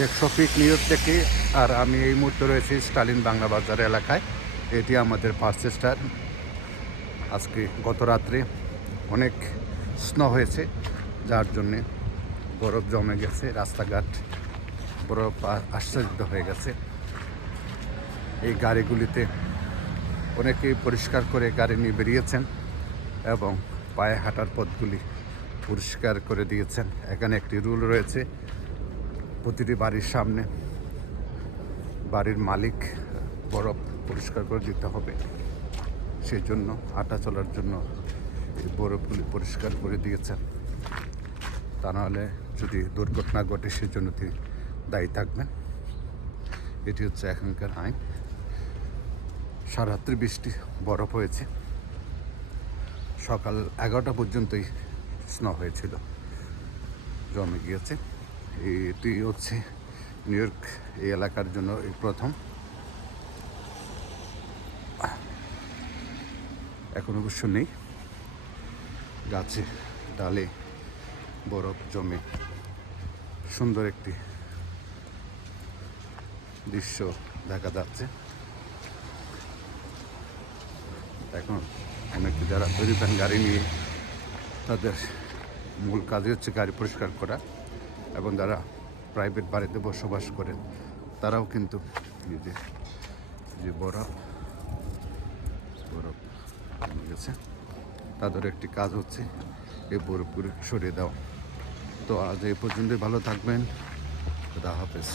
Sheikh Shafiq new York থেকে। আর আমি এই মুহূর্তে রয়েছি স্টালিন বাংলা বাজার এলাকায়। এটি আমাদের ফার্স্ট স্টার। আজকে গত রাত্রে অনেক স্নো হয়েছে, যার জন্যে বরফ জমে গেছে, রাস্তাঘাট বরফ আচ্ছাদিত হয়ে গেছে। এই গাড়িগুলিতে অনেকেই পরিষ্কার করে গাড়ি নিয়ে বেরিয়েছেন এবং পায়ে হাঁটার পথগুলি পরিষ্কার করে দিয়েছেন। এখানে একটি রুল রয়েছে, প্রতিটি বাড়ির সামনে বাড়ির মালিক বরফ পরিষ্কার করে দিতে হবে। সেই জন্য হাঁটা চলার জন্য এই বরফগুলি পরিষ্কার করে দিয়েছেন। তা নাহলে যদি দুর্ঘটনা ঘটে সেই জন্য তিনি দায়ী থাকবেন। এটি হচ্ছে এখানকার আইন। সারারাত্রি বৃষ্টি, বরফ হয়েছে। সকাল 11টা পর্যন্তই স্নো হয়েছিল, জমে গিয়েছে। এটি হচ্ছে নিউ ইয়র্ক এই এলাকার জন্য এই প্রথম। এখন অবশ্য নেই, গাছে ডালে বরফ জমে সুন্দর একটি দৃশ্য দেখা যাচ্ছে। এখন অনেকে যারা পরিবহন গাড়ি নিয়ে, তাদের মূল কাজই হচ্ছে গাড়ি পরিষ্কার করা, এবং যারা প্রাইভেট বাড়িতে বসবাস করেন তারাও কিন্তু যে বরফ জমে গেছে, তাদের একটি কাজ হচ্ছে এই বরফগুলি সরিয়ে দেওয়া। তো আজ এই পর্যন্তই, ভালো থাকবেন, খুদা হাফেজ।